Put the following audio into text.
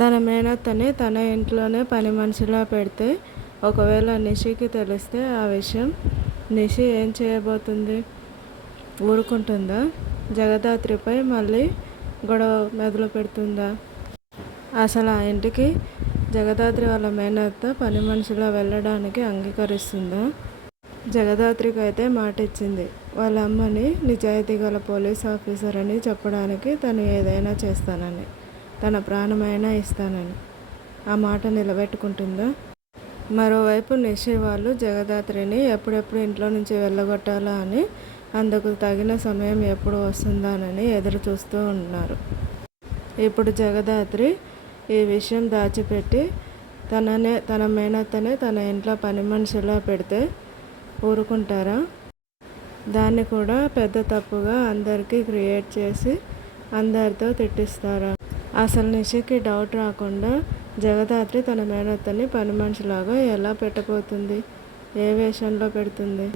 తన మేనత్తని తన ఇంట్లోనే పని మనిషిలా పెడితే ఒకవేళ నిషికి తెలిస్తే ఆ విషయం నిషి ఏం చేయబోతుంది? ఊరుకుంటుందా? జగదాత్రిపై మళ్ళీ గొడవ మొదలు పెడుతుందా? అసలు ఆ ఇంటికి జగదాత్రి వాళ్ళ మేనత్త పని మనిషిలా వెళ్ళడానికి అంగీకరిస్తుందా? జగదాత్రికి అయితే మాట ఇచ్చింది, వాళ్ళ అమ్మని నిజాయితీ గల పోలీస్ ఆఫీసర్ అని చెప్పడానికి తను ఏదైనా చేస్తానని, తన ప్రాణమైనా ఇస్తానని. ఆ మాట నిలబెట్టుకుంటుందా? మరోవైపు నిషి వాళ్ళు జగదాత్రిని ఎప్పుడెప్పుడు ఇంట్లో నుంచి వెళ్ళగొట్టాలా అని, అందుకు తగిన సమయం ఎప్పుడు వస్తుందానని ఎదురు చూస్తూ ఉన్నారు. ఇప్పుడు జగదాత్రి ఈ విషయం దాచిపెట్టి తన మేనత్తనే తన ఇంట్లో పని మనిషిలా పెడితే ఊరుకుంటారా? దాన్ని కూడా పెద్ద తప్పుగా అందరికీ క్రియేట్ చేసి అందరితో తిట్టిస్తారా? అసలు నిషికి డౌట్ రాకుండా జగదాత్రి తన మేనత్తని పని మనిషిలాగా ఎలా పెట్టబోతుంది? ఏ వేషంలో పెడుతుంది?